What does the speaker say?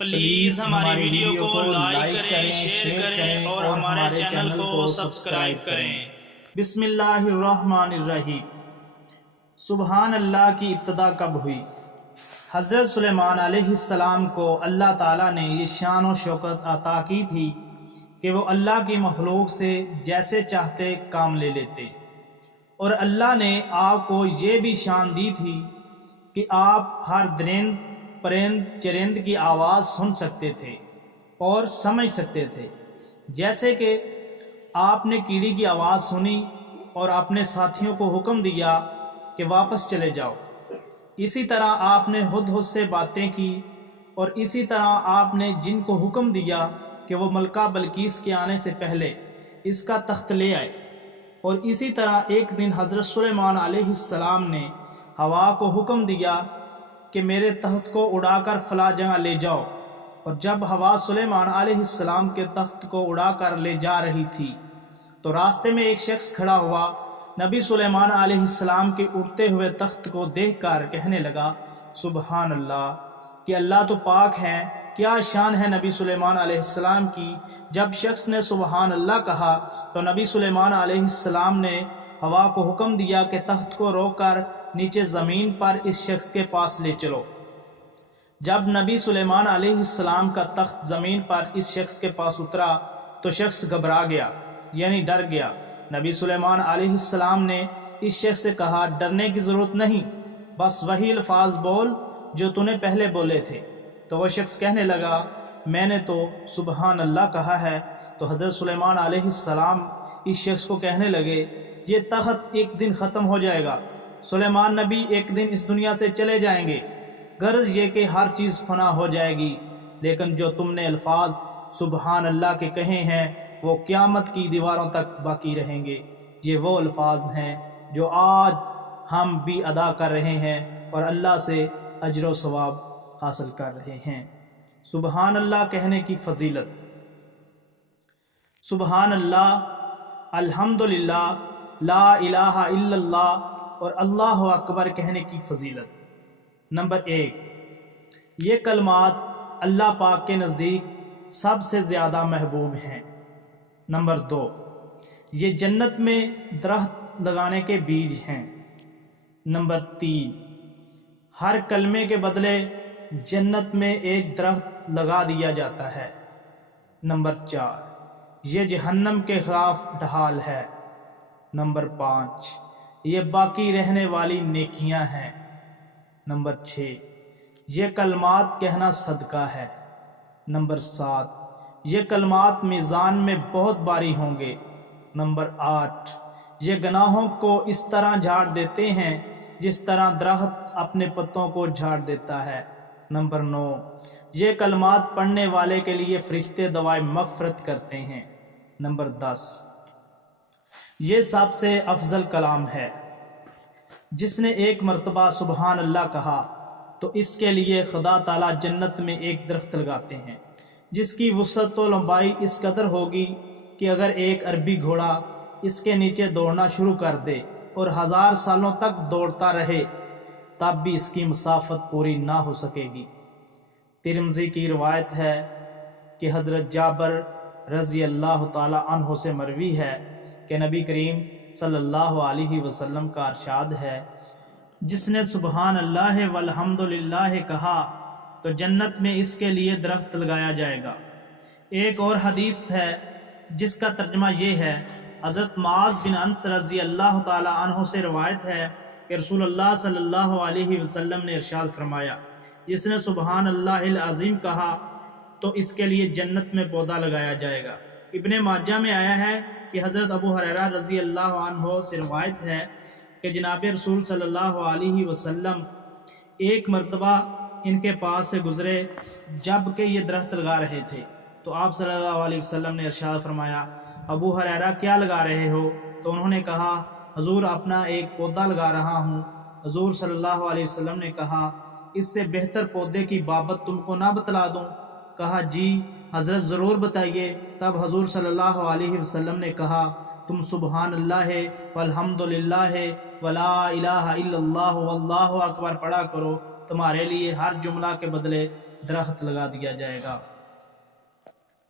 Please ہماری video کو like کریں، شیئر کریں اور ہمارے چینل کو سبسکرائب کریں۔ بسم اللہ الرحمن الرحیم۔ سبحان اللہ کی ابتدا کب ہوئی؟ حضرت سلیمان علیہ السلام کو اللہ تعالیٰ نے یہ شان و شوکت عطا کی تھی کہ وہ اللہ کی مخلوق سے جیسے چاہتے کام لے لیتے، اور اللہ نے آپ کو یہ بھی شان دی تھی کہ آپ ہر درند پرند چرند کی آواز سن سکتے تھے اور سمجھ سکتے تھے۔ جیسے کہ آپ نے کیڑی کی آواز سنی اور اپنے ساتھیوں کو حکم دیا کہ واپس چلے جاؤ، اسی طرح آپ نے ہدہد سے باتیں کی، اور اسی طرح آپ نے جن کو حکم دیا کہ وہ ملکہ بلقیس کے آنے سے پہلے اس کا تخت لے آئے، اور اسی طرح ایک دن حضرت سلیمان علیہ السلام نے ہوا کو حکم دیا کہ میرے تخت کو اڑا کر فلاں جگہ لے جاؤ، اور جب ہوا سلیمان علیہ السلام کے تخت کو اڑا کر لے جا رہی تھی تو راستے میں ایک شخص کھڑا ہوا، نبی سلیمان علیہ السلام کے اڑتے ہوئے تخت کو دیکھ کر کہنے لگا سبحان اللہ، کہ اللہ تو پاک ہے، کیا شان ہے نبی سلیمان علیہ السلام کی۔ جب شخص نے سبحان اللہ کہا تو نبی سلیمان علیہ السلام نے ہوا کو حکم دیا کہ تخت کو روک کر نیچے زمین پر اس شخص کے پاس لے چلو۔ جب نبی سلیمان علیہ السلام کا تخت زمین پر اس شخص کے پاس اترا تو شخص گھبرا گیا، یعنی ڈر گیا۔ نبی سلیمان علیہ السلام نے اس شخص سے کہا ڈرنے کی ضرورت نہیں، بس وہی الفاظ بول جو تو نے پہلے بولے تھے۔ تو وہ شخص کہنے لگا میں نے تو سبحان اللہ کہا ہے۔ تو حضرت سلیمان علیہ السلام اس شخص کو کہنے لگے یہ تخت ایک دن ختم ہو جائے گا، سلیمان نبی ایک دن اس دنیا سے چلے جائیں گے، غرض یہ کہ ہر چیز فنا ہو جائے گی، لیکن جو تم نے الفاظ سبحان اللہ کے کہے ہیں وہ قیامت کی دیواروں تک باقی رہیں گے۔ یہ وہ الفاظ ہیں جو آج ہم بھی ادا کر رہے ہیں اور اللہ سے اجر و ثواب حاصل کر رہے ہیں۔ سبحان اللہ کہنے کی فضیلت۔ سبحان اللہ، الحمدللہ، لا الہ الا اللہ اور اللہ اکبر کہنے کی فضیلت۔ نمبر 1، یہ کلمات اللہ پاک کے نزدیک سب سے زیادہ محبوب ہیں۔ نمبر 2، یہ جنت میں درخت لگانے کے بیج ہیں۔ نمبر 3، ہر کلمے کے بدلے جنت میں ایک درخت لگا دیا جاتا ہے۔ نمبر 4، یہ جہنم کے خلاف ڈھال ہے۔ نمبر 5، یہ باقی رہنے والی نیکیاں ہیں۔ نمبر 6، یہ کلمات کہنا صدقہ ہے۔ نمبر 7، یہ کلمات میزان میں بہت باری ہوں گے۔ نمبر 8، یہ گناہوں کو اس طرح جھاڑ دیتے ہیں جس طرح درخت اپنے پتوں کو جھاڑ دیتا ہے۔ نمبر 9، یہ کلمات پڑھنے والے کے لیے فرشتے دعائے مغفرت کرتے ہیں۔ نمبر 10، یہ سب سے افضل کلام ہے۔ جس نے ایک مرتبہ سبحان اللہ کہا تو اس کے لیے خدا تعالیٰ جنت میں ایک درخت لگاتے ہیں جس کی وسعت و لمبائی اس قدر ہوگی کہ اگر ایک عربی گھوڑا اس کے نیچے دوڑنا شروع کر دے اور 1000 سالوں تک دوڑتا رہے تب بھی اس کی مسافت پوری نہ ہو سکے گی۔ ترمذی کی روایت ہے کہ حضرت جابر رضی اللہ تعالی عنہ سے مروی ہے کہ نبی کریم صلی اللہ علیہ وسلم کا ارشاد ہے جس نے سبحان اللہ والحمدللہ کہا تو جنت میں اس کے لیے درخت لگایا جائے گا۔ ایک اور حدیث ہے جس کا ترجمہ یہ ہے، حضرت معاذ بن انس رضی اللہ تعالی عنہ سے روایت ہے کہ رسول اللہ صلی اللہ علیہ وسلم نے ارشاد فرمایا جس نے سبحان اللہ العظیم کہا تو اس کے لیے جنت میں پودا لگایا جائے گا۔ ابن ماجہ میں آیا ہے کہ حضرت ابو ہریرہ رضی اللہ عنہ سے روایت ہے کہ جناب رسول صلی اللہ علیہ وسلم ایک مرتبہ ان کے پاس سے گزرے جب کہ یہ درخت لگا رہے تھے تو آپ صلی اللہ علیہ وسلم نے ارشاد فرمایا ابو ہریرہ کیا لگا رہے ہو؟ تو انہوں نے کہا حضور اپنا ایک پودا لگا رہا ہوں۔ حضور صلی اللہ علیہ وسلم نے کہا اس سے بہتر پودے کی بابت تم کو نہ بتلا دوں؟ کہا جی حضرت ضرور بتائیے۔ تب حضور صلی اللہ علیہ وسلم نے کہا تم سبحان اللہ والحمدللہ ولا الہ الا اللہ واللہ اکبر پڑھا کرو تمہارے لیے ہر جملہ کے بدلے درخت لگا دیا جائے گا۔